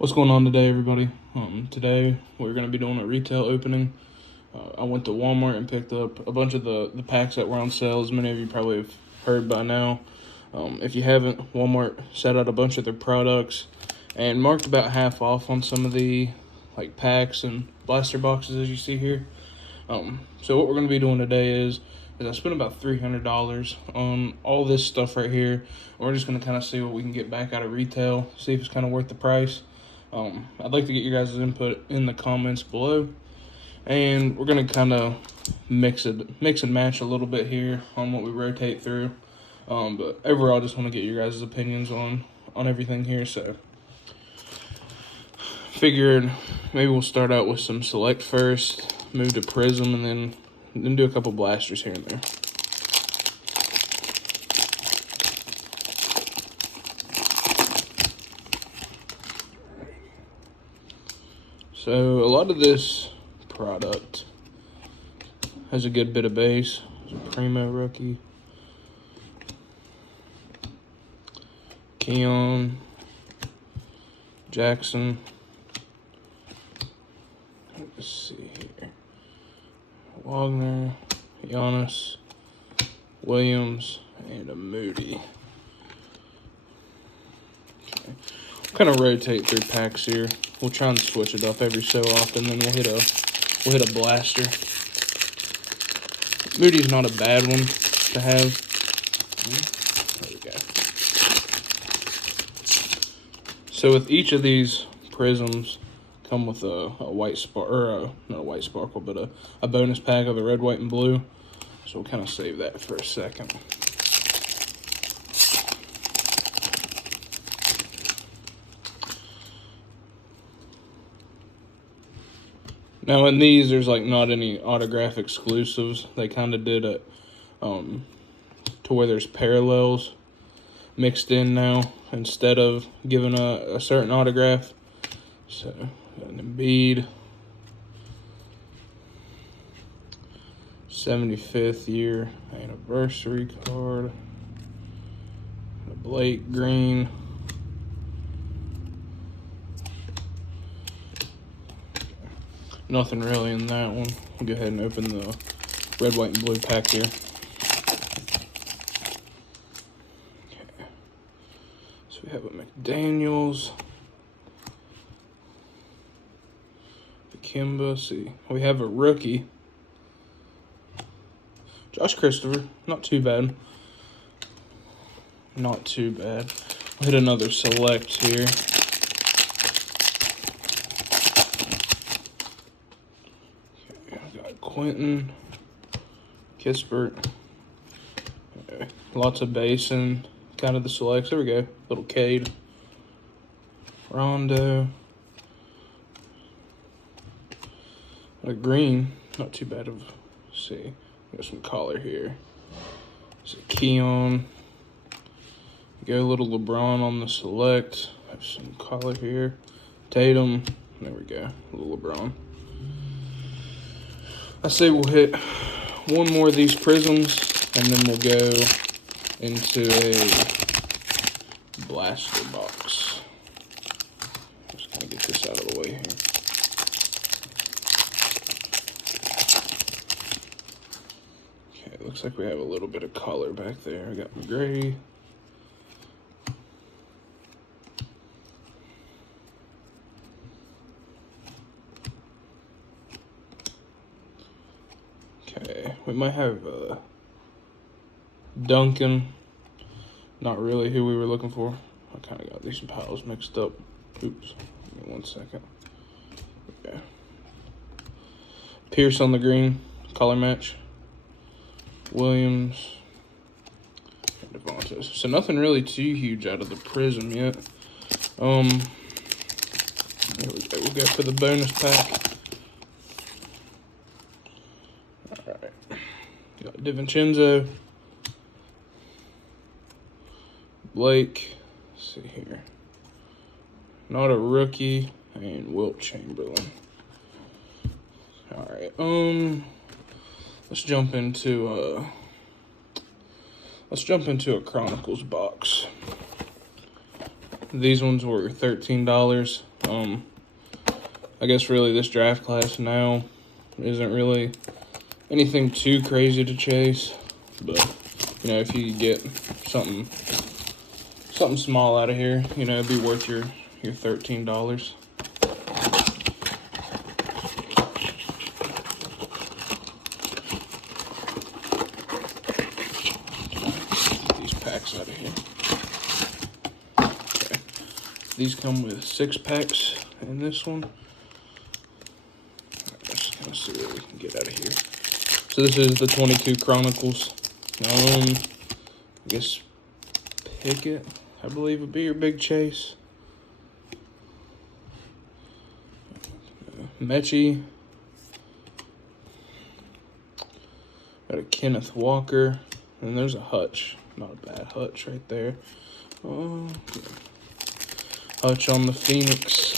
What's going on today, everybody? Today we're going to be doing a retail opening. I went to Walmart and picked up a bunch of the packs that were on sale, as many of you probably have heard by now. If you haven't, Walmart set out a bunch of their products and marked about half off on some of the packs and blaster boxes, as you see here. So what we're going to be doing today is I spent about $300 on all this stuff right here. We're just going to kind of see what we can get back out of retail, see if it's kind of worth the price. I'd like to get your guys' input in the comments below, and we're gonna kind of mix and match a little bit here on what we rotate through. But overall, I just want to get your guys' opinions on everything here. So, figured maybe we'll start out with some select first, move to Prism, and then do a couple blasters here and there. So a lot of this product has a good bit of base. There's a Primo rookie, Keon, Jackson. Let's see here. Wagner, Giannis, Williams, and a Moody. Okay. Kind of rotate through packs here. We'll try and switch it up every so often. Then we'll hit a blaster. Moody's not a bad one to have. There we go. So with each of these prisms, come with a white spark, or not a white sparkle, but a bonus pack of the red, white, and blue. So we'll kind of save that for a second. Now in these, there's not any autograph exclusives. They kind of did it to where there's parallels mixed in now instead of giving a certain autograph. So an Embiid, 75th year anniversary card, a Blake Green. Nothing really in that one. We'll go ahead and open the red, white, and blue pack here. Okay. So we have a McDaniels, the Kimba. See, we have a rookie, Josh Christopher. Not too bad. Not too bad. We'll hit another select here. Quentin, Kispert, okay. Lots of base and kind of the selects. There we go. Little Cade, Rondo, a green. Not too bad of. See, got some collar here. There's a Keon. Go a little LeBron on the select. Have some collar here. Tatum. There we go. A little LeBron. I say we'll hit one more of these prisms, and then we'll go into a blaster box. Just gonna get this out of the way here. Okay, looks like we have a little bit of color back there. I got McGrady. Okay, we might have Duncan. Not really who we were looking for. I kind of got these piles mixed up. Oops, give me 1 second. Okay. Pierce on the green, color match. Williams. And Devontae. So nothing really too huge out of the prism yet. Here we go. We'll go for the bonus pack. Got DiVincenzo, Blake, let's see here, not a rookie, and Wilt Chamberlain. All right, let's jump into a Chronicles box. These ones were $13. I guess really this draft class now isn't really anything too crazy to chase, but you know, if you get something small out of here, you know, it'd be worth your $13. These packs out of here. Okay. These come with 6 packs in this one. Let's kind of see what we can get out of here. So this is the 22 Chronicles. I guess Pickett, I believe, would be your big chase. Mechie. Got a Kenneth Walker. And there's a Hutch. Not a bad Hutch right there. Hutch on the Phoenix.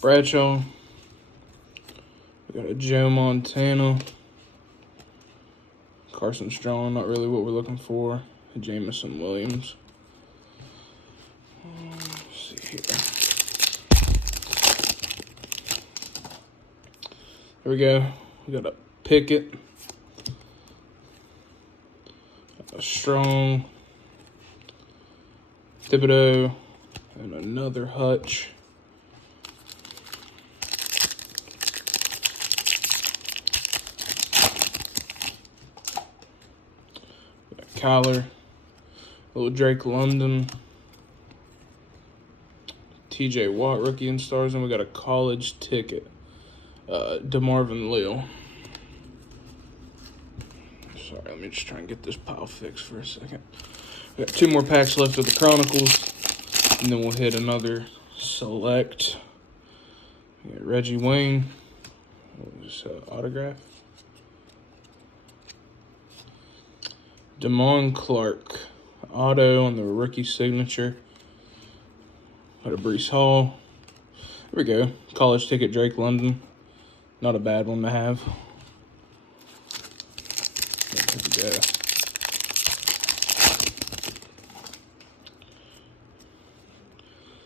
Bradshaw. We got a Joe Montana. Carson Strong, not really what we're looking for. Jameson Williams. Let's see here. There we go. We got a Pickett. A Strong. Thibodeau. And another Hutch. Kyler, little Drake London, TJ Watt, rookie in stars, and we got a college ticket, DeMarvin Leal. Sorry, let me just try and get this pile fixed for a second. We got 2 more packs left of the Chronicles, and then we'll hit another select. We got Reggie Wayne, just autograph. Damon Clark, auto on the rookie signature. Got a Breece Hall. There we go. College ticket, Drake London. Not a bad one to have. There we go.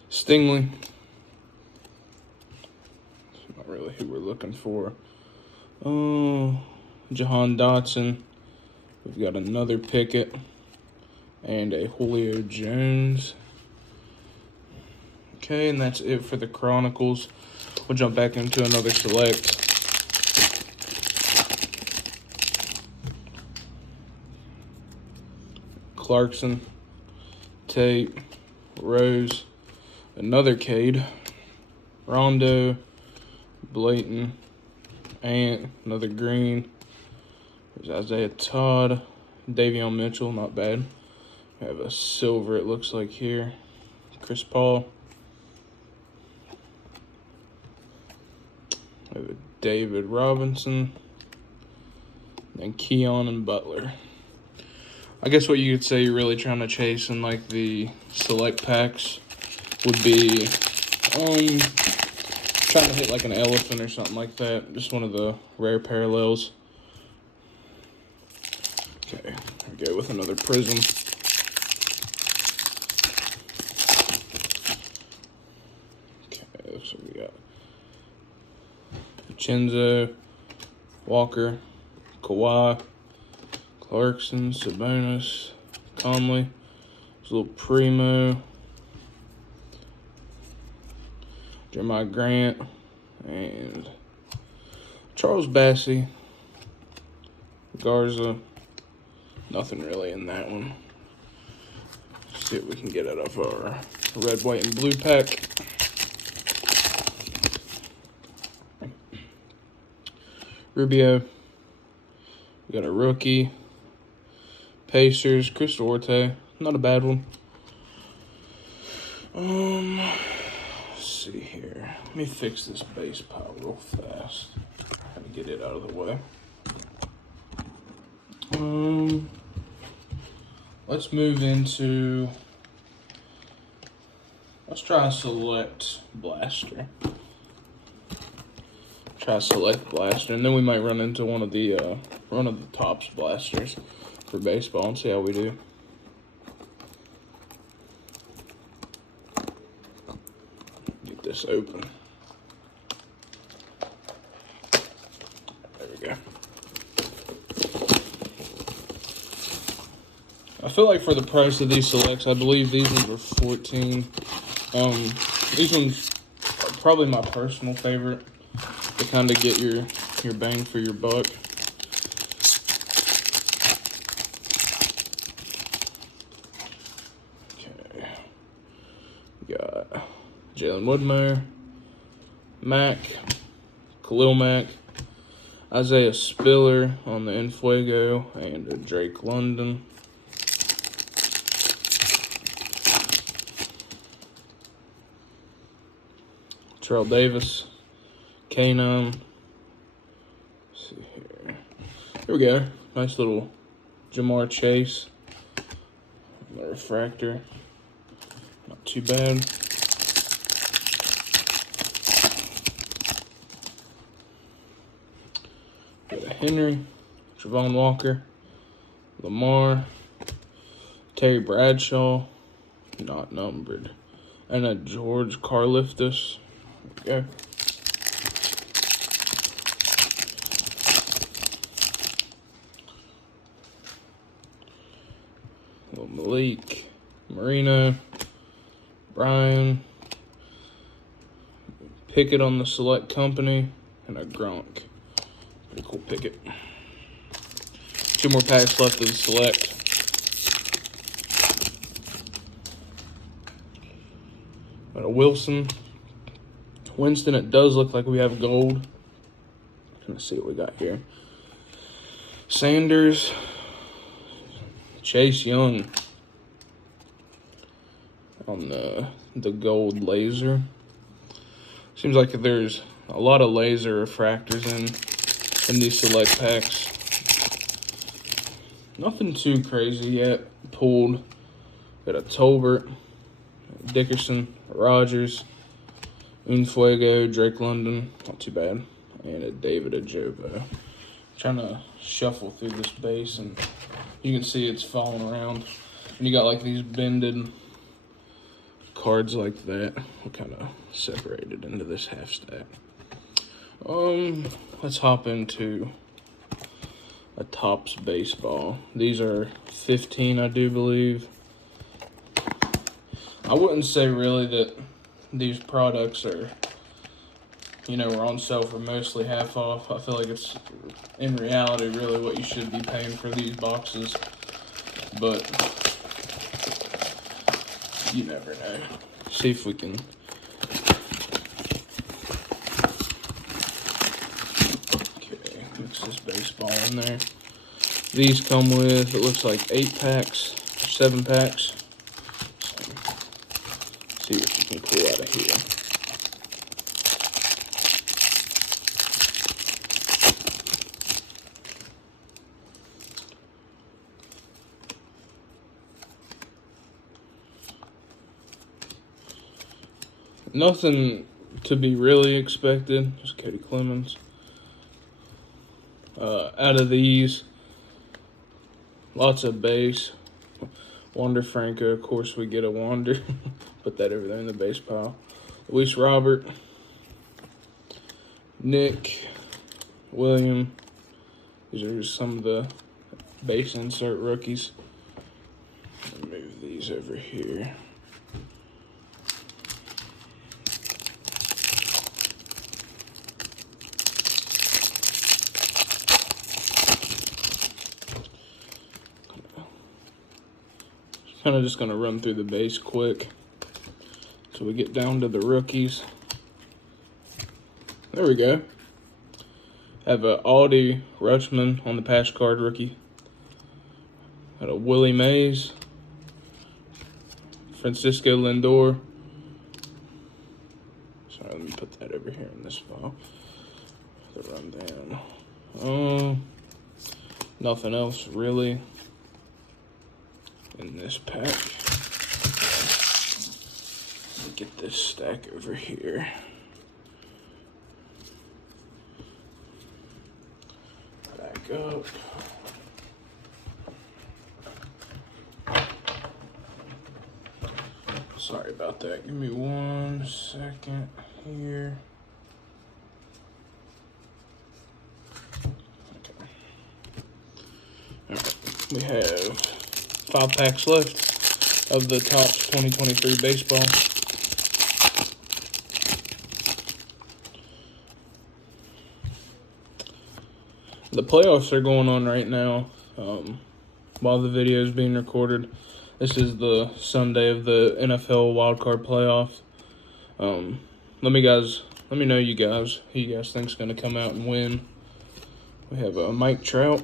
Stingley. That's not really who we're looking for. Oh, Jahan Dotson. We've got another Pickett and a Julio Jones. Okay, and that's it for the Chronicles. We'll jump back into another select. Clarkson, Tate, Rose, another Cade, Rondo, Blayton, Ant, another Green. There's Isaiah Todd, Davion Mitchell, not bad. We have a silver, it looks like here. Chris Paul. We have a David Robinson. And Keon and Butler. I guess what you could say you're really trying to chase in like the select packs would be trying to hit like an elephant or something like that. Just one of the rare parallels. Okay, here we go with another Prism. Okay, looks like we got Chenzo, Walker, Kawhi, Clarkson, Sabonis, Conley, there's a little Primo, Jeremiah Grant, and Charles Bassey, Garza. Nothing really in that one. Let's see what we can get out of our red, white, and blue pack. Rubio. We got a rookie. Pacers. Chris Duarte. Not a bad one. Let's see here. Let me fix this base pile real fast. Kind of get it out of the way. Let's move into, let's try a select blaster. Try a select blaster, and then we might run into one of the Topps blasters for baseball and see how we do. this open. There we go. I feel like for the price of these selects, I believe these ones were $14. These ones are probably my personal favorite to kind of get your bang for your buck. Okay, got Jalen Woodmeyer, Mack, Khalil Mack, Isaiah Spiller on the Enfuego, and a Drake London. Terrell Davis, Kanon. Let's see here. Here we go. Nice little Jamar Chase. The refractor. Not too bad. Got a Henry, Travon Walker, Lamar, Terry Bradshaw, not numbered, and a George Karlaftis. There we go. Little Malik, Marino, Brian, Pickett on the select company, and a Gronk. Pretty cool Pickett. 2 more packs left of the select. Got a Wilson. Winston, it does look like we have gold. Let's see what we got here. Sanders. Chase Young on the gold laser. Seems like there's a lot of laser refractors in these select packs. Nothing too crazy yet. Pulled. Got a Tolbert, Dickerson, Rogers, Enfuego, Drake London, not too bad, and a David Ojabo. Trying to shuffle through this base, and you can see it's falling around. And you got like these bended cards like that. We'll kind of separate it into this half stack. Let's hop into a Topps baseball. These are 15, I do believe. I wouldn't say really that these products are, are on sale for mostly half off. I feel like it's, in reality, really what you should be paying for these boxes. But you never know. See if we can. Okay, mix this baseball in there. These come with, it looks like 8 packs, 7 packs. So, see what you can pull out of here. Nothing to be really expected. Just Cody Clemens. Out of these, lots of base. Wander Franco, of course, we get a Wander. Put that over there in the base pile. Luis Robert. Nick. William. These are just some of the base insert rookies. Move these over here. Kind of just going to run through the base quick so we get down to the rookies. There we go. Have a Aldi Rutschman on the patch card rookie. Got a Willie Mays. Francisco Lindor. Sorry, let me put that over here in this file. The rundown. Nothing else really in this pack. Let me get this stack over here. Back up. Sorry about that. Give me 1 second here. Okay. All right. We have 5 packs left of the Topps 2023 baseball. The playoffs are going on right now while the video is being recorded. This is the Sunday of the NFL wildcard playoff. Let me know who you guys think's going to come out and win. We have Mike Trout.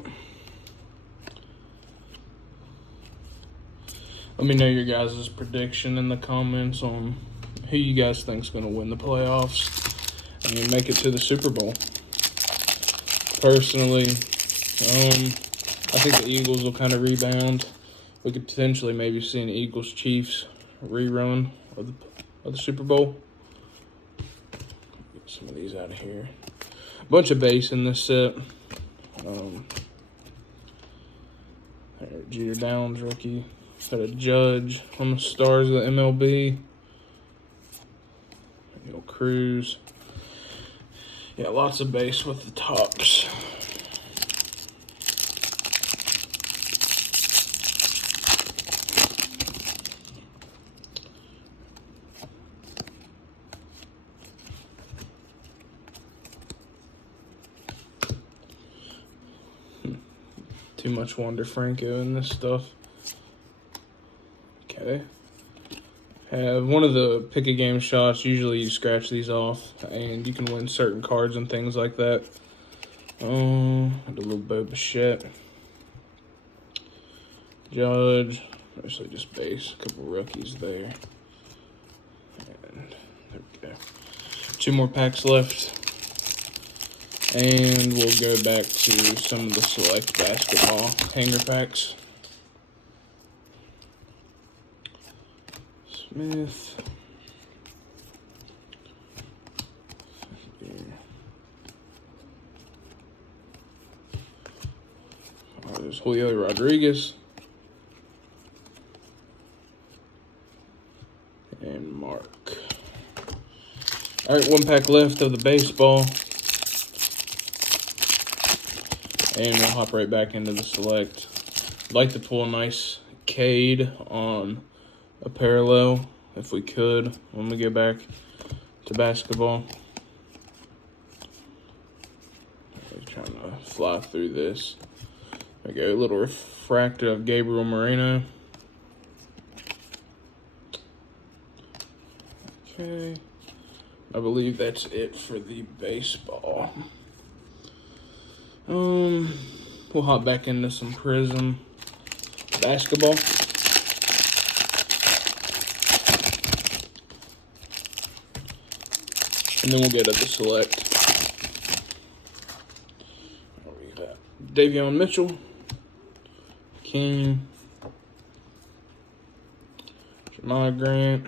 Let me know your guys' prediction in the comments on who you guys think's going to win the playoffs and make it to the Super Bowl. Personally, I think the Eagles will kind of rebound. We could potentially maybe see an Eagles-Chiefs rerun of the Super Bowl. Get some of these out of here. A bunch of base in this set. Jeter Downs rookie. Got a Judge on the Stars of the MLB. Neil Cruz. Yeah, lots of base with the Topps. Too much Wander Franco in this stuff. Okay. Have one of the pick a game shots. Usually you scratch these off and you can win certain cards and things like that. And a little Bo Bichette. Judge. Mostly just base. A couple rookies there. And there we go. 2 more packs left. And we'll go back to some of the select basketball hanger packs. Smith. There's Julio Rodriguez. And Mark. All right, 1 pack left of the baseball. And we'll hop right back into the select. I'd like to pull a nice Cade on a parallel, if we could, when we get back to basketball. I'm trying to fly through this. There we go, a little refractor of Gabriel Moreno. Okay, I believe that's it for the baseball. We'll hop back into some Prism basketball. And then we'll get to the select. We got Davion Mitchell, King, Jeremiah Grant,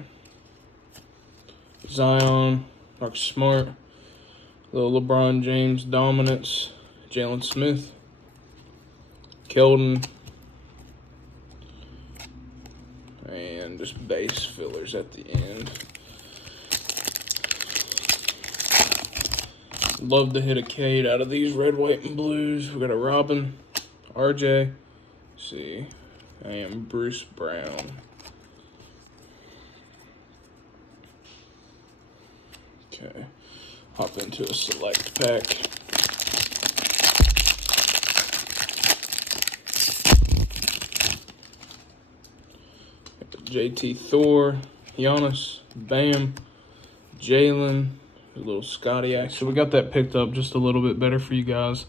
Zion, Marcus Smart, little LeBron James dominance, Jalen Smith, Keldon, and just base fillers at the end. Love to hit a Cade out of these red, white, and blues. We got a Robin, RJ, and Bruce Brown. Okay, hop into a select pack. JT Thor, Giannis, Bam, Jalen, a little Scotty action. So we got that picked up just a little bit better for you guys.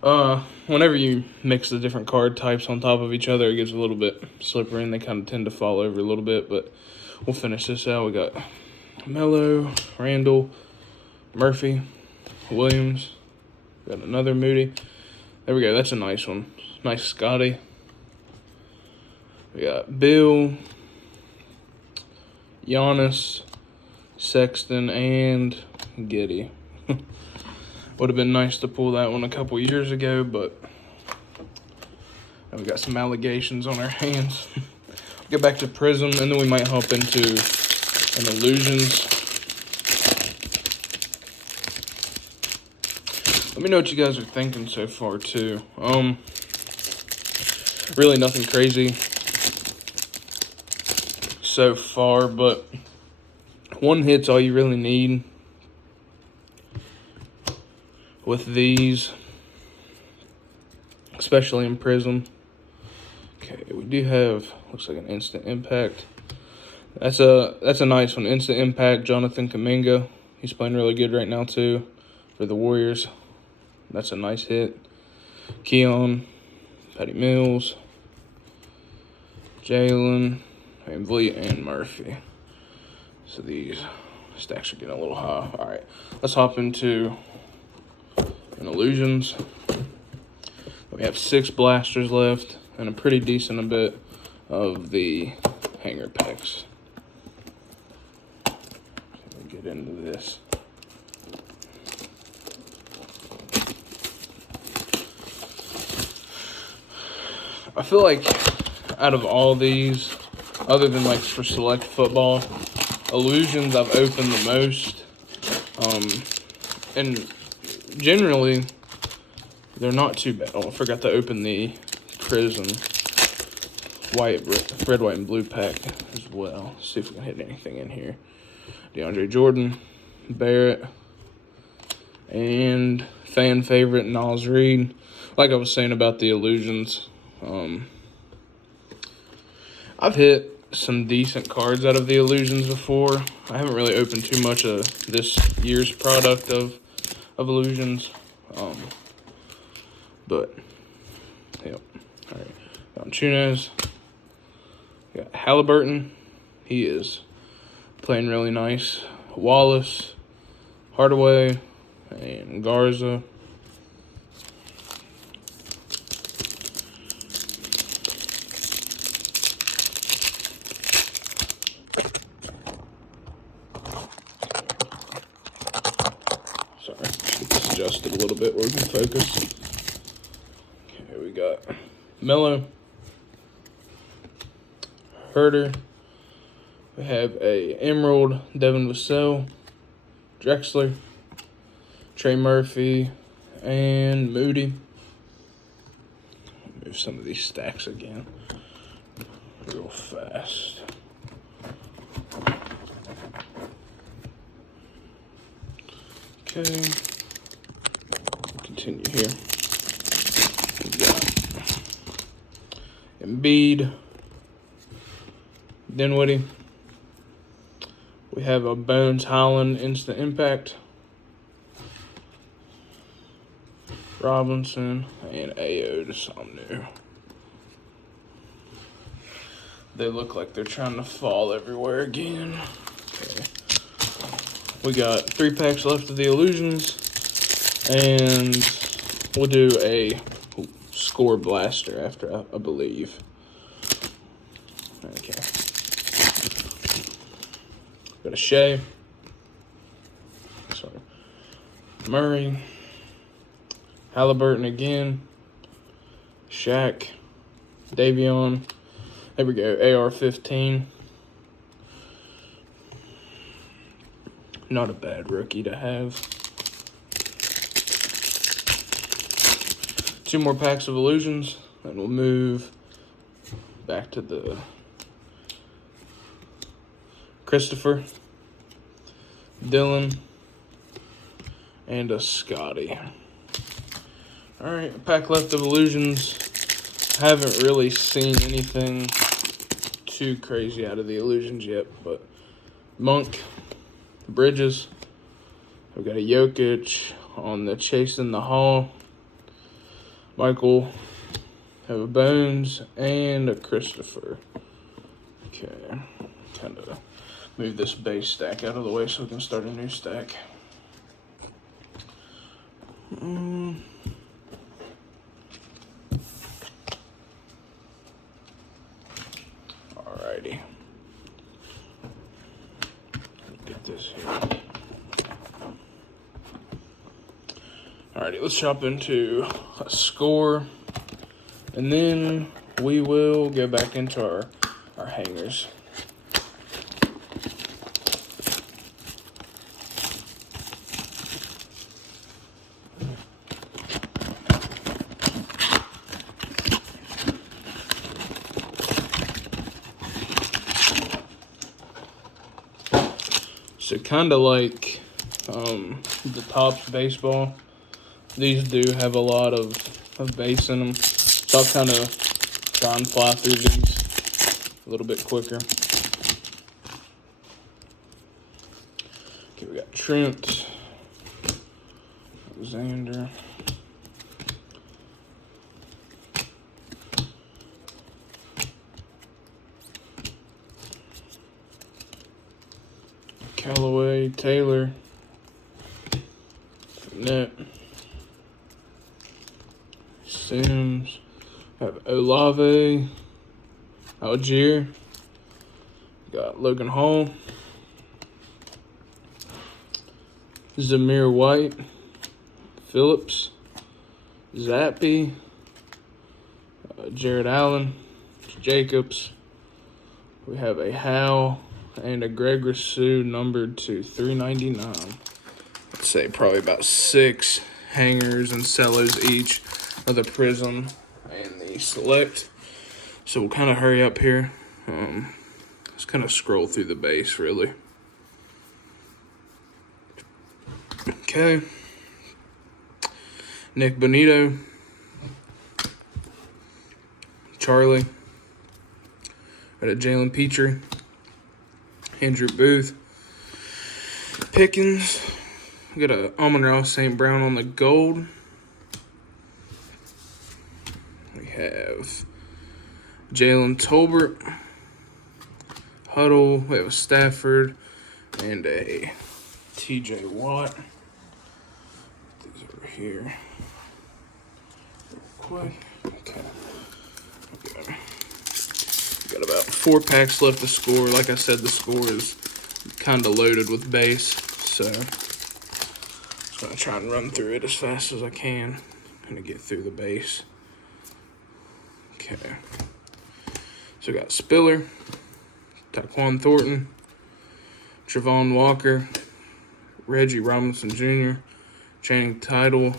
Whenever you mix the different card types on top of each other, it gives a little bit slippery and they kind of tend to fall over a little bit, but we'll finish this out. We got Melo, Randall, Murphy, Williams, got another Moody. There we go, that's a nice one. Nice Scotty. We got Bill, Giannis, Sexton, and Giddey. Would have been nice to pull that one a couple years ago, but we got some allegations on our hands. get back to Prism, and then we might hop into an Illusions. Let me know what you guys are thinking so far too. Really nothing crazy so far, but one hit's all you really need with these, especially in Prism. Okay, we do have, looks like an Instant Impact. That's a nice one. Instant Impact, Jonathan Kuminga. He's playing really good right now too for the Warriors. That's a nice hit. Keon, Patty Mills, Jalen, VanVleet, and Murphy. So these stacks are getting a little high. All right, let's hop into an Illusions. We have 6 blasters left and a pretty decent bit of the hanger packs. So we'll get into this. I feel like out of all these, other than like for select football, Illusions I've opened the most. And generally, they're not too bad. Oh, I forgot to open the Prism red, white, and blue pack as well. Let's see if we can hit anything in here. DeAndre Jordan, Barrett, and fan favorite Nas Reed. Like I was saying about the Illusions, I've hit some decent cards out of the Illusions before. I haven't really opened too much of this year's product of Illusions. But, yep. All right. Valanciunas. We got Halliburton. He is playing really nice. Wallace, Hardaway, and Garza. Sorry, let's get this adjusted a little bit where we can focus. Okay, we got Melo, Herter. We have a Emerald, Devin Vassell, Drexler, Trey Murphy, and Moody. Move some of these stacks again real fast. Okay, continue here. We got Embiid, Dinwiddie. We have a Bones Highland Instant Impact, Robinson, and Ayo Dosunmu. They look like they're trying to fall everywhere again. Okay. We got 3 packs left of the Illusions, and we'll do a score blaster after, I believe. Okay. Got a Shea. Sorry. Murray. Halliburton again. Shaq. Davion. There we go. AR-15. Not a bad rookie to have. 2 more packs of Illusions, and we'll move back to the Christopher, Dylan, and a Scotty. All right, a pack left of Illusions. Haven't really seen anything too crazy out of the Illusions yet, but Monk, Bridges. We've got a Jokic on the Chasing the Hall. Michael, have a Bones, and a Christopher. Okay, kind of move this base stack out of the way so we can start a new stack. Alrighty. Get this here. Alrighty, let's hop into a score, and then we will go back into our hangers. So kind of like the Topps baseball, these do have a lot of base in them. So I'll kind of try and fly through these a little bit quicker. Okay, we got Trent, Alexander, Callaway, Taylor, Net, Sims, have Olave, Algier, got Logan Hall, Zamir White, Phillips, Zappy, Jared Allen, Jacobs. We have a Howe and a Greg Rousseau numbered to 399. I'd say probably about 6 hangers and cellos each of the Prism and the Select. So we'll kind of hurry up here. Let's kind of scroll through the base, really. Okay. Nick Bonito. Charlie. Got a Jalen Petrie. Andrew Booth. Pickens. We got a Amon-Ra St. Brown on the gold. We have Jalen Tolbert. Huddle. We have a Stafford and a TJ Watt. These over here. Real quick. Okay. Got about 4 packs left to score. Like I said, the score is kind of loaded with base, so I'm just going to try and run through it as fast as I can. Going to get through the base. Okay. So we got Spiller, Tyquan Thornton, Travon Walker, Reggie Robinson Jr., Channing Tindall.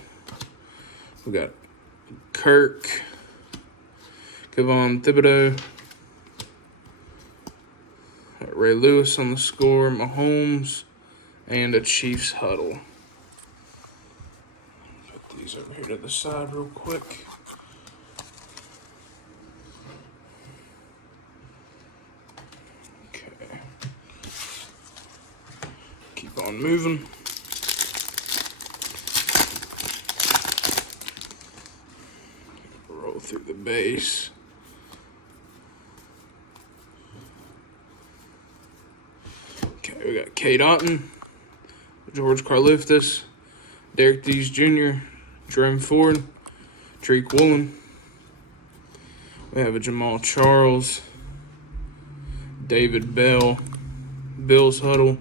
We got Kirk, Kevon Thibodeau, Ray Lewis on the score, Mahomes, and a Chiefs huddle. Put these over here to the side real quick. Okay. Keep on moving. Roll through the base. We got Cade Otton, George Karlaftis, Derek Dees Jr., Jerome Ford, Tariq Woolen. We have a Jamal Charles, David Bell, Bills Huddle,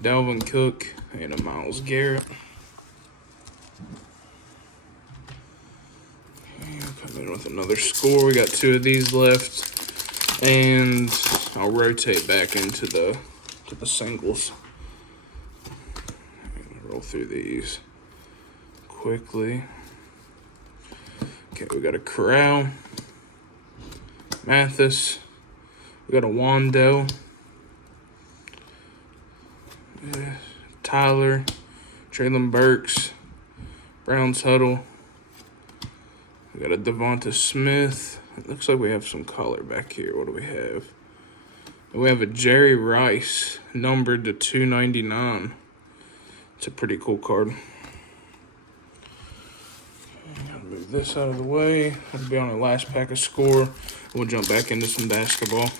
Dalvin Cook, and a Myles Garrett. Okay, I'll come in with another score. We got 2 of these left, and I'll rotate back into the singles. Roll through these quickly. Okay, we got a Corral, Mathis, we got a Wandell, Tyler, Traylon Burks, Browns Huddle. We got a Devonta Smith. It looks like we have some color back here. What do we have? We have a Jerry Rice, numbered to 299. It's a pretty cool card. I'll move this out of the way. That'll be on our last pack of score. We'll jump back into some basketball.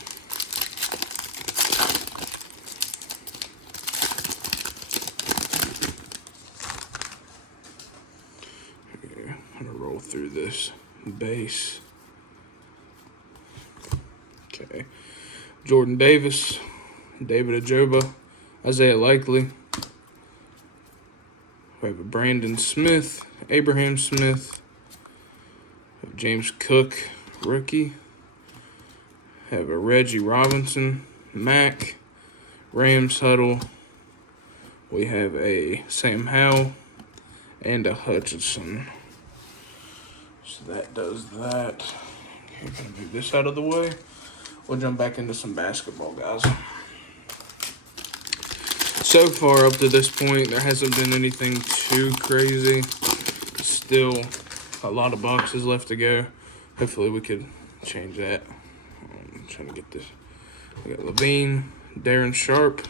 Okay, I'm gonna roll through this base. Okay. Jordan Davis, David Ajoba, Isaiah Likely. We have a Brandon Smith, Abraham Smith, James Cook, rookie, Have a Reggie Robinson, Mac, Rams Huddle. We have a Sam Howell and a Hutchinson. So that does that. Okay, gonna move this out of the way. We'll jump back into some basketball, guys. So far up to this point, there hasn't been anything too crazy. Still a lot of boxes left to go. Hopefully we could change that. I'm trying to get this. We got Levine, Darren Sharp.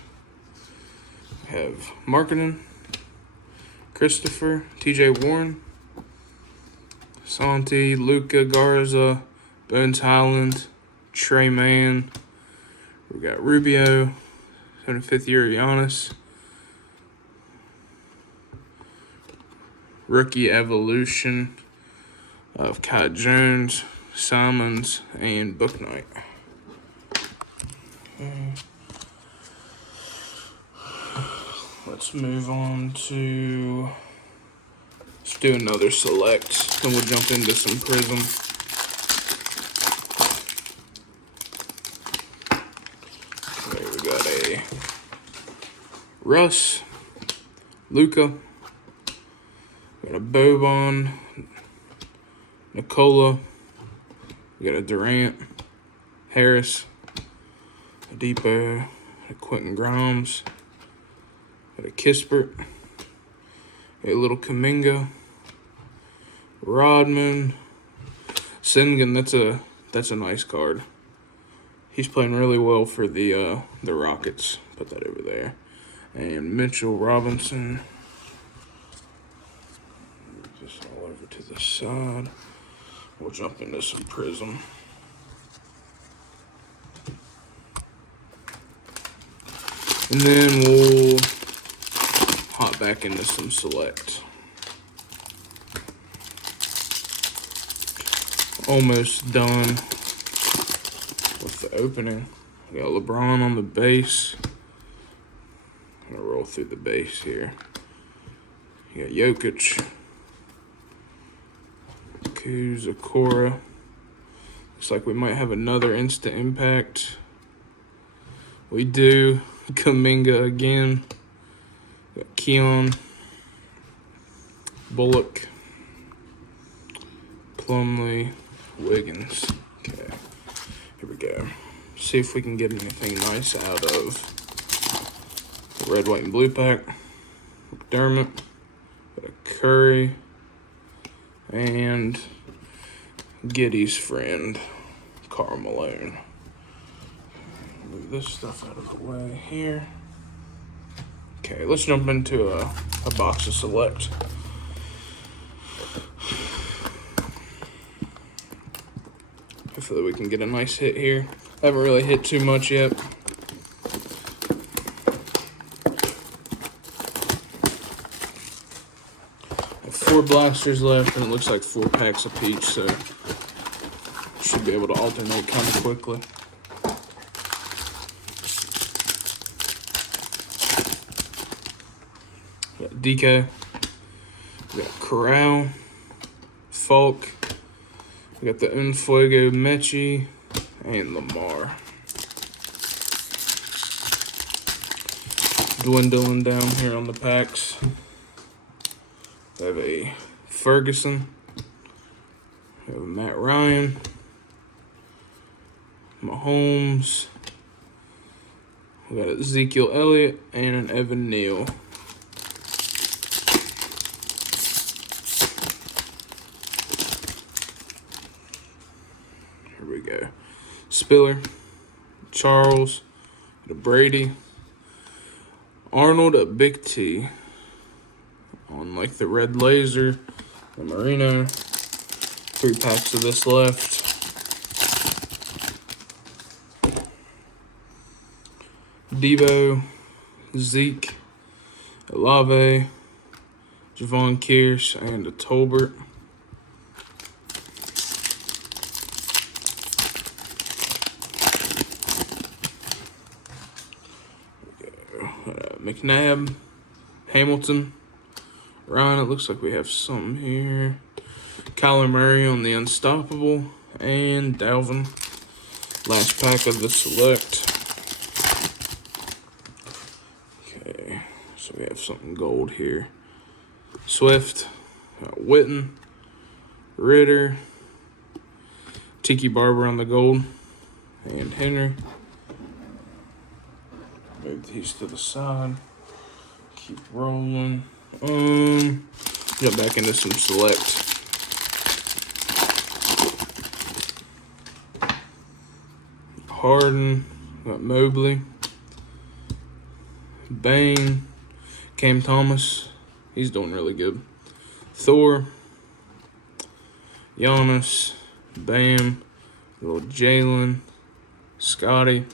We have Markkanen, Christopher, TJ Warren, Santi, Luca Garza, Bones Highland, Trey Mann. We got Rubio, 75th year Giannis. Rookie evolution of Kai Jones, Simons, and Bouknight. Let's move on to, let's do another select, then we'll jump into some Prism. Okay, we got a Russ, Luca, we got a Boban, Nikola, we got a Durant, Harris, a Depot, a Quentin Grimes, got a Kispert, a little Kuminga, Rodman, Sengun. That's a nice card. He's playing really well for the Rockets. Put that over there. And Mitchell Robinson. Move this all over to the side. We'll jump into some Prism. And then we'll hop back into some Select. Almost done with the opening. We got LeBron on the base. I'm gonna roll through the base here. You got Jokic, Kuz, Okora. Looks like we might have another instant impact. We do. Kuminga again. Got Keon, Bullock, Plumlee, Wiggins. Okay, here we go. See if we can get anything nice out of the red, white, and blue pack. McDermott, got a Curry, and Giddy's friend, Karl Malone. Move this stuff out of the way here. Okay, let's jump into a box of Select. Hopefully we can get a nice hit here. I haven't really hit too much yet. 4 blasters left, and it looks like 4 packs apiece, so should be able to alternate kind of quickly. We got DK, we got Corral, Falk, we got the Unfuego Mechie, and Lamar. Dwindling down here on the packs. We have a Ferguson, we have a Matt Ryan, Mahomes, we got Ezekiel Elliott, and an Evan Neal. Here we go. Spiller, Charles, the Brady, Arnold at Big T. On like the red laser, the Marino. 3 packs of this left. Debo, Zeke, Olave, Javon Kearse, and a Tolbert. McNabb, Hamilton, Ryan. It looks like we have some here. Kyler Murray on the Unstoppable, and Dalvin. Last pack of the select. Okay, so we have something gold here. Swift, Witten, Ritter, Tiki Barber on the gold, and Henry. Move these to the side. Keep rolling. Jump back into some select. Harden, got Mobley, Bane, Cam Thomas, he's doing really good. Thor, Giannis, Bam, little Jalen, Scotty,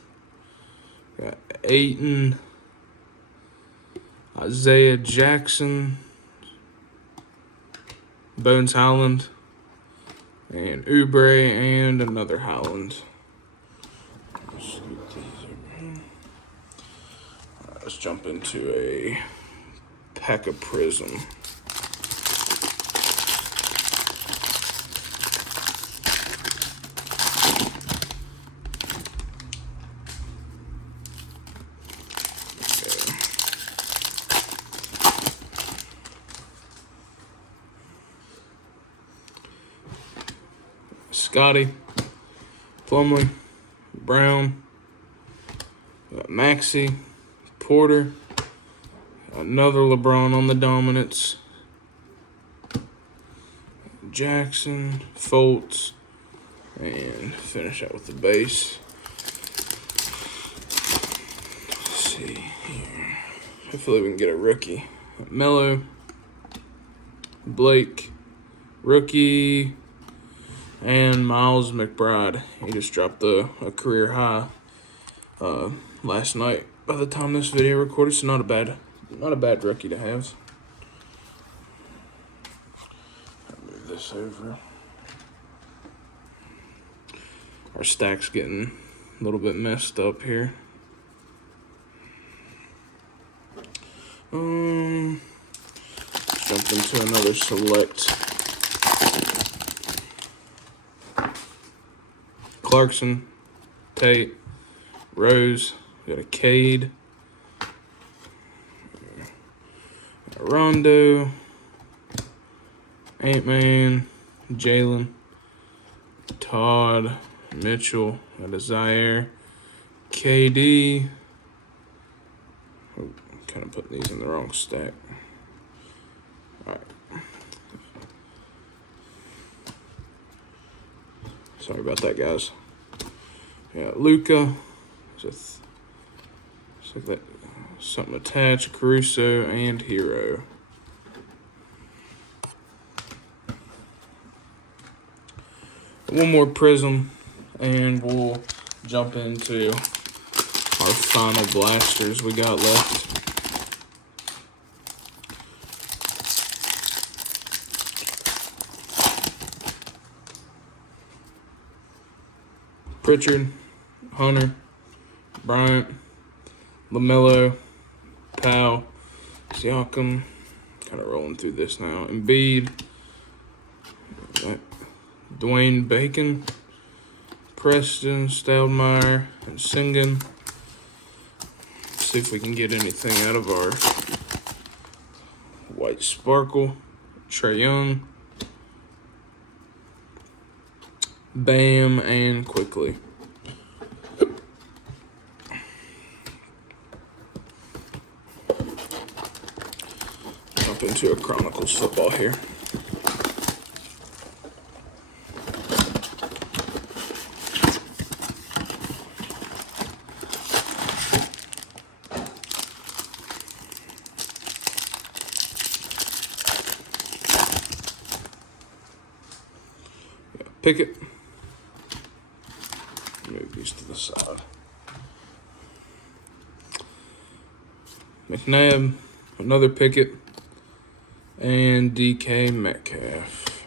got Ayton, Isaiah Jackson, Bones Howland, and Oubre, and another Howland. Let's jump into a pack of Prism. Okay. Scotty, Plumlee, Brown, Maxey, Porter, another LeBron on the dominance, Jackson, Fultz, and finish out with the base. Let's see here. Hopefully we can get a rookie. Melo, Blake, rookie, and Miles McBride. He just dropped a career high last night. By the time this video recorded, it's not a bad rookie to have. I'll move this over. Our stack's getting a little bit messed up here. Jump into another select. Clarkson, Tate, Rose. We got a Cade, Rondo, Ant-Man, Jalen, Todd, Mitchell, got a Zaire, KD. Oh, kind of putting these in the wrong stack. All right. Sorry about that, guys. Yeah, Luka. Looks like that something attached. Caruso and Hero. One more Prism, and we'll jump into our final blasters we got left. Pritchard, Hunter, Bryant, LaMelo, Powell, Siakam, kind of rolling through this now. Embiid, Dwayne Bacon, Preston, Stoudemire, and Sengun. See if we can get anything out of our White Sparkle. Trae Young, Bam, and Quickly. Jump into a Chronicles football here. Pickett. Move these to the side. McNabb, another Pickett, and DK Metcalf.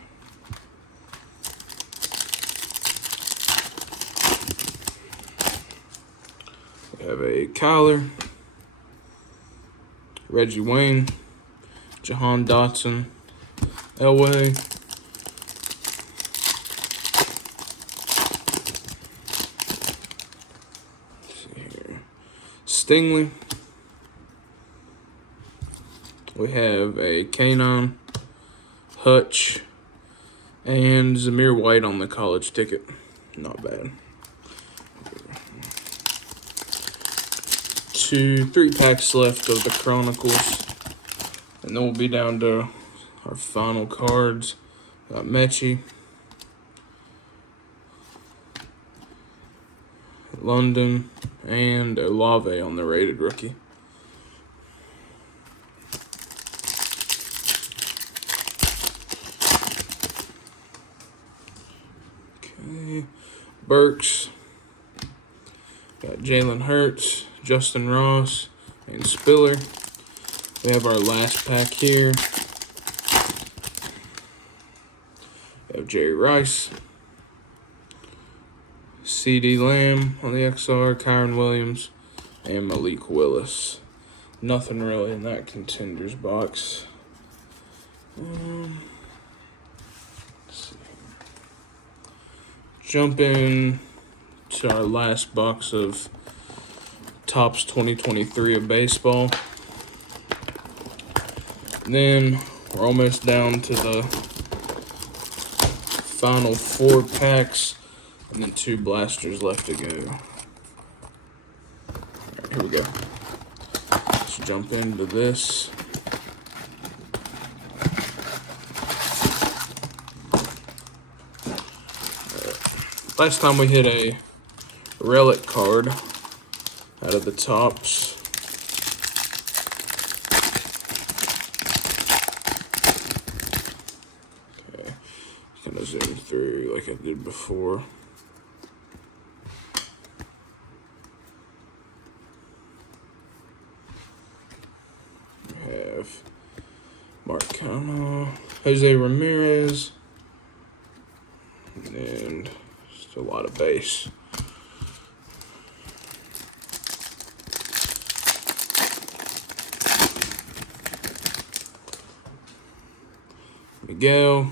We have a Kyler, Reggie Wayne, Jahan Dotson, Elway, Stingley. We have a Kanon, Hutch, and Zamir White on the college ticket. Not bad. 3 packs left of the Chronicles. And then we'll be down to our final cards. Got Mechie, London, and Olave on the rated rookie. Okay, Burks. Got Jalen Hurts, Justin Ross, and Spiller. We have our last pack here. We have Jerry Rice, CeeDee Lamb on the XR, Kyron Williams, and Malik Willis. Nothing really in that contenders box. Let's see. Jump in to our last box of Topps 2023 of baseball. And then we're almost down to the final 4 packs and then 2 blasters left to go. Alright, here we go. Let's jump into this. Last time we hit a relic card out of the Topps. Okay, kind of zoom through like I did before. We have Marcano, Jose Ramirez, and just a lot of base. Miguel,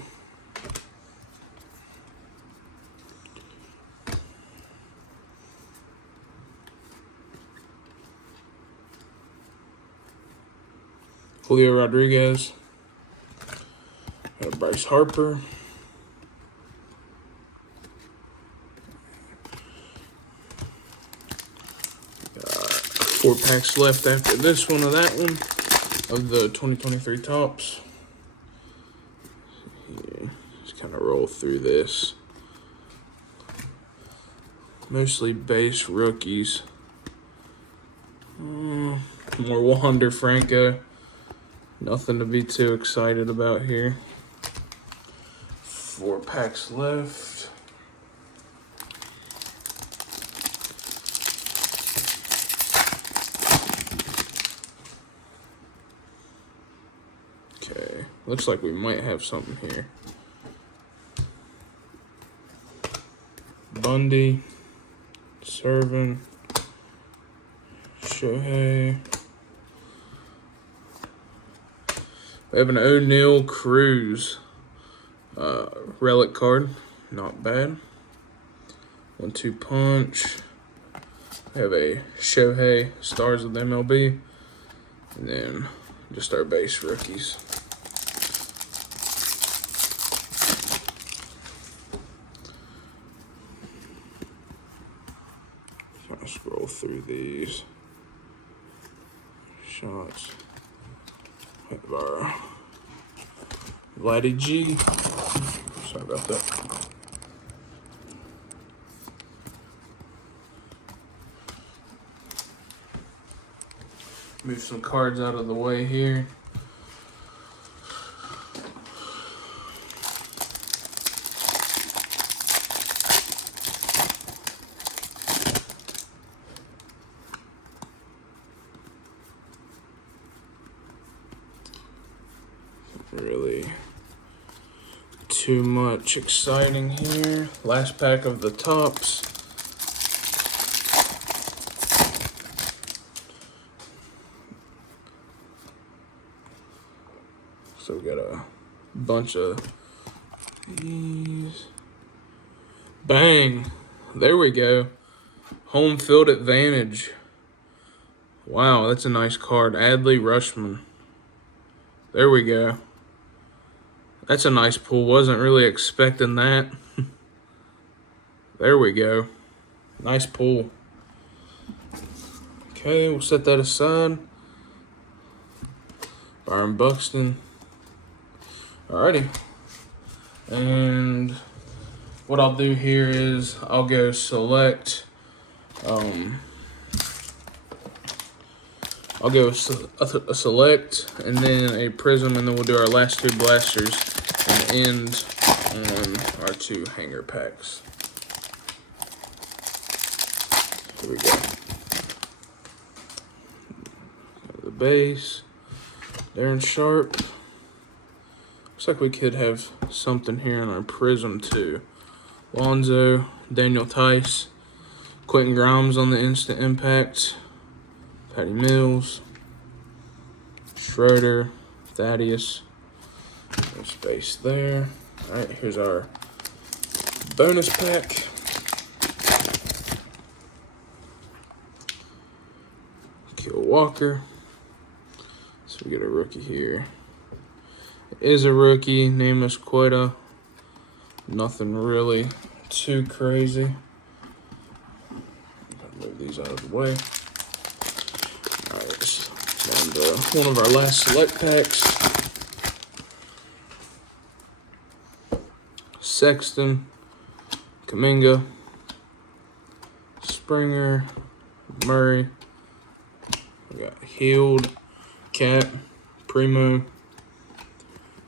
Julio Rodriguez, Bryce Harper, 4 packs left after this one of that one of the 2023 Topps. Yeah, just kind of roll through this. Mostly base rookies. More Wander Franco. Nothing to be too excited about here. 4 packs left. Okay, looks like we might have something here. Bundy, Servin, Shohei. We have an O'Neal Cruz relic card. Not bad. 1-2 punch. We have a Shohei Stars of the MLB. And then just our base rookies. Kind of scroll through these shots. We have our Vladdy G. Sorry about that. Move some cards out of the way here. Really too much exciting here. Last pack of the Topps. So we got a bunch of these. Bang! There we go. Home field advantage Wow, that's a nice card. Adley Rushman. There we go. That's a nice pull. Wasn't really expecting that. There we go. Nice pull. Okay, we'll set that aside. Byron Buxton. Alrighty. And what I'll do here is I'll go select. I'll go a select and then a prism, and then we'll do our last two blasters and end on our two hanger packs. Here we go. The base. Darren Sharp. Looks like we could have something here in our prism too. Lonzo, Daniel Tice, Quentin Grimes on the instant impact, Patty Mills, Schroeder, Thaddeus. No space there. All right, here's our bonus pack. Kill Walker. So we get a rookie here. It is a rookie. Nameless Quetta. Nothing really too crazy. Move these out of the way. Alright, on to one of our last select packs. Sexton, Kuminga, Springer, Murray. We got Healed, Cat, Primo,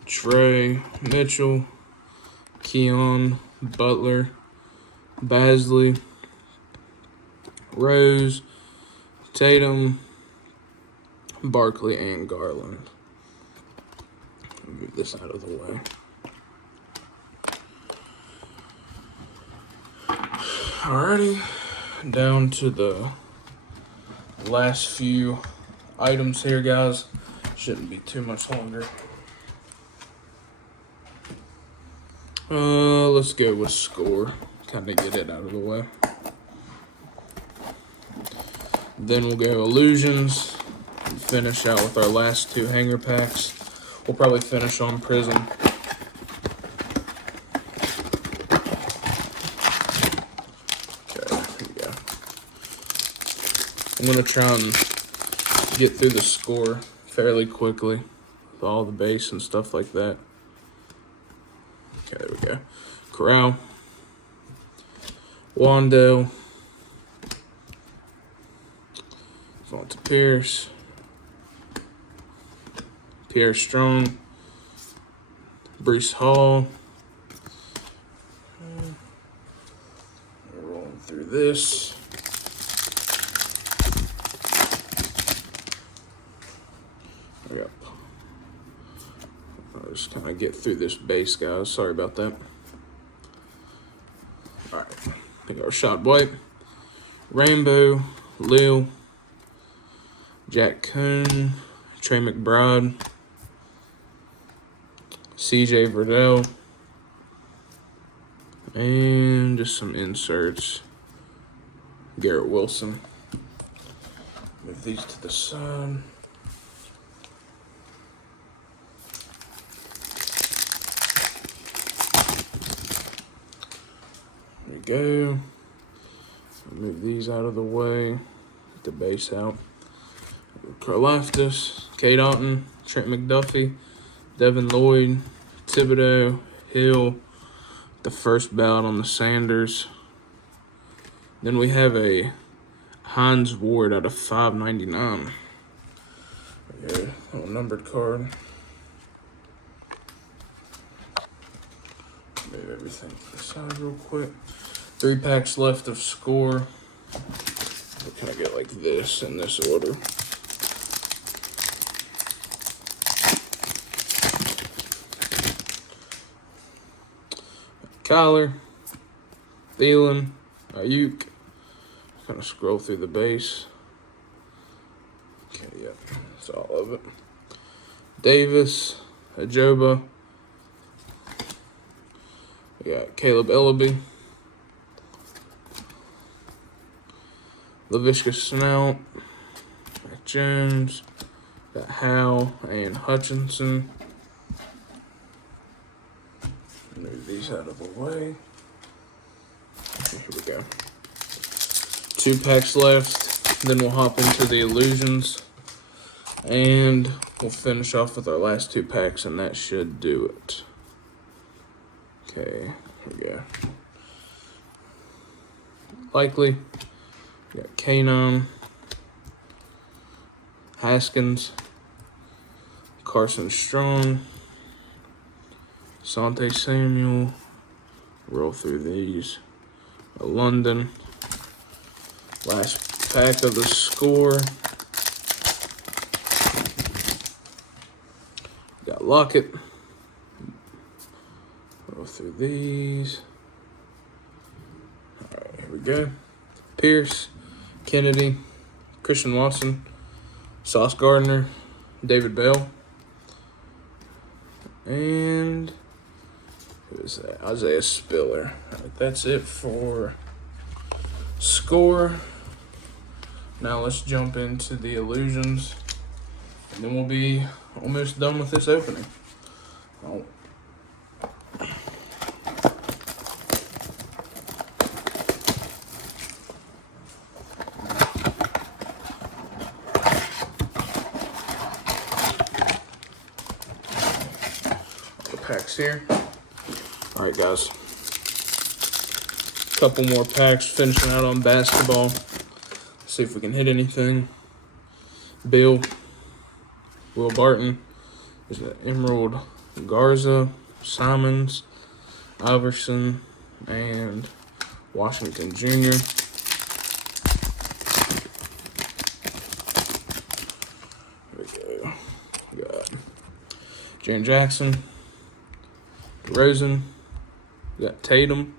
Trey, Mitchell, Keon, Butler, Basley, Rose, Tatum, Barkley, and Garland. Move this out of the way. Alrighty, down to the last few items here, guys. Shouldn't be too much longer. Let's go with score. Kind of get it out of the way. Then we'll go illusions and finish out with our last two hanger packs. We'll probably finish on prism. Okay, here we go. I'm gonna try and get through the score fairly quickly with all the base and stuff like that. Okay, there we go. Corral, Wandale, Vonta Pierce, Pierre Strong, Breece Hall. Rolling through this. Yep. I'll just kind of get through this base, guys. Sorry about that. All right. We got Rashad White, Rainbow, Lil, Jack Cohn, Trey McBride, CJ Verdell, and just some inserts. Garrett Wilson. Move these to the side. There we go. Move these out of the way. Get the base out. Karlaftis, Kate Otten, Trent McDuffie, Devin Lloyd, Thibodeau, Hill, the first ballot on the Sanders. Then we have a Hines Ward out of 599. Okay, little numbered card. Move everything to the side real quick. 3 packs left of score. What can I get like this in this order? Kyler, Thielen, Ayuk. Kind of scroll through the base. Okay, yep, that's all of it. Davis, Ajoba. We got Caleb Ellaby, Laviska Shenault, Mac Jones. Got Howe and Hutchinson. Move these out of the way. Here we go. 2 packs left. Then we'll hop into the illusions. And we'll finish off with our last 2 packs, and that should do it. Okay, here we go. Likely. We got Kanon, Haskins, Carson Strong, Asante Samuel. Roll through these. London. Last pack of the score. Got Lockett. Roll through these. Alright, here we go. Pierce, Kennedy, Christian Watson, Sauce Gardner, David Bell, and who is that? Isaiah Spiller. Alright, that's it for score. Now let's jump into the illusions, and then we'll be almost done with this opening. Oh. Packs here. All right, guys. Couple more packs, finishing out on basketball. See if we can hit anything. Bill, Will Barton. There's an Emerald Garza, Simons, Iverson, and Washington Jr. There we go. We got Jaren Jackson, Rosen, we got Tatum.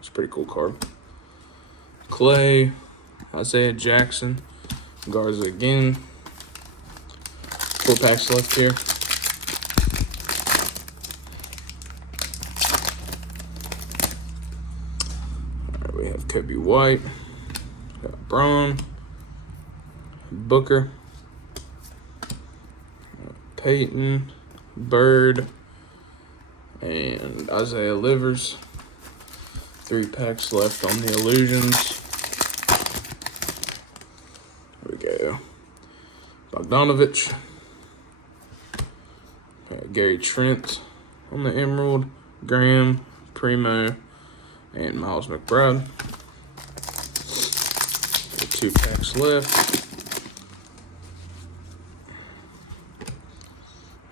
It's a pretty cool card. Clay, Isaiah Jackson, Garza again. 4 packs left here. Alright, we have Kobe White, got Braun, Booker, Peyton, Bird, and Isaiah Livers. 3 packs left on the illusions. There we go. Bogdanovich. Gary Trent on the Emerald. Graham, Primo, and Miles McBride. 2 packs left.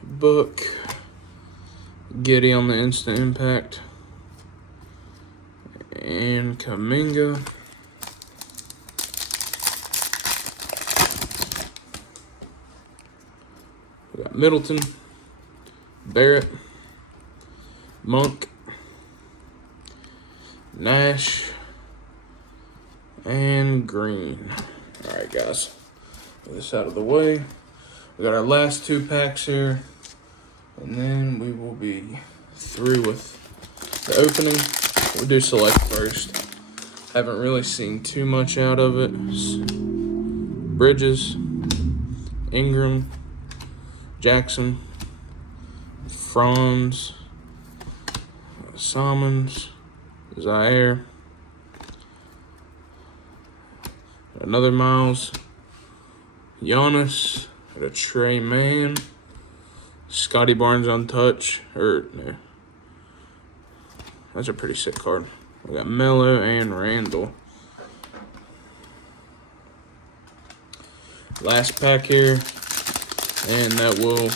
Book. Giddy on the instant impact. And Kuminga. We got Middleton, Barrett, Monk, Nash, and Green. All right, guys. Get this out of the way. We got our last 2 packs here, and then we will be through with the opening. We'll do select first. Haven't really seen too much out of it. Bridges, Ingram, Jackson, Franz, Simons, Zaire, another Miles, Giannis, a Trey Mann, Scotty Barnes untouched, no. That's a pretty sick card. We got Melo and Randall. Last pack here, and that will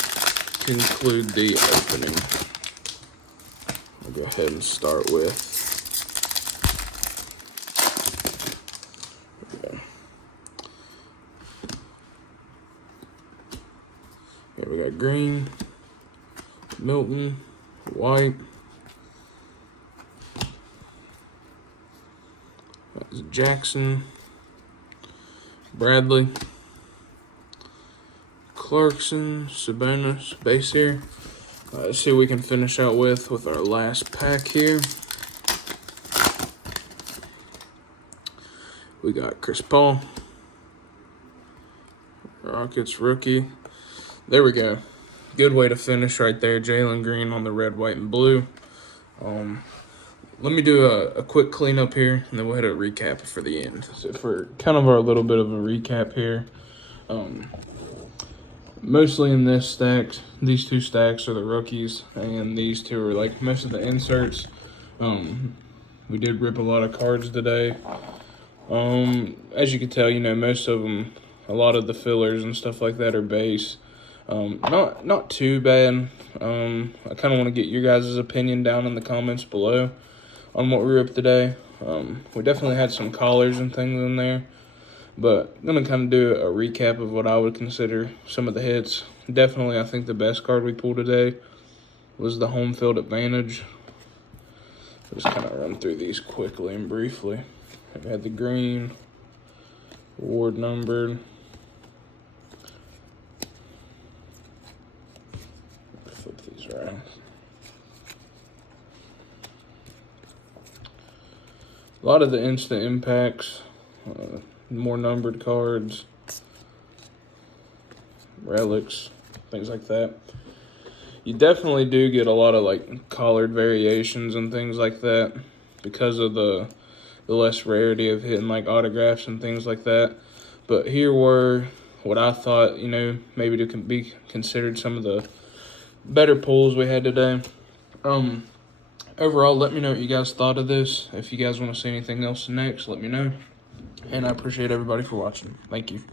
conclude the opening. I'll go ahead and start with. Here we got Green, Milton, White. That's Jackson, Bradley, Clarkson, Sabonis, base here. Let's see what we can finish out with our last pack here. We got Chris Paul, Rockets rookie. There we go. Good way to finish right there. Jalen Green on the red, white, and blue. Let me do a quick cleanup here, and then we'll hit a recap for the end. So for kind of our little bit of a recap here, mostly in this stack, these two stacks are the rookies, and these two are like most of the inserts. We did rip a lot of cards today. As you can tell, most of them, a lot of the fillers and stuff like that are base. Not too bad. I kind of want to get your guys' opinion down in the comments below on what we ripped today. We definitely had some collars and things in there, but I'm going to kind of do a recap of what I would consider some of the hits. Definitely, I think the best card we pulled today was the home field advantage. Just kind of run through these quickly and briefly. We had the green, award numbered. Flip these around. A lot of the instant impacts, more numbered cards, relics, things like that. You definitely do get a lot of like collared variations and things like that because of the less rarity of hitting like autographs and things like that. But here were what I thought, maybe to be considered some of the better pulls we had today. Overall, let me know what you guys thought of this. If you guys want to see anything else next, let me know. And I appreciate everybody for watching. Thank you.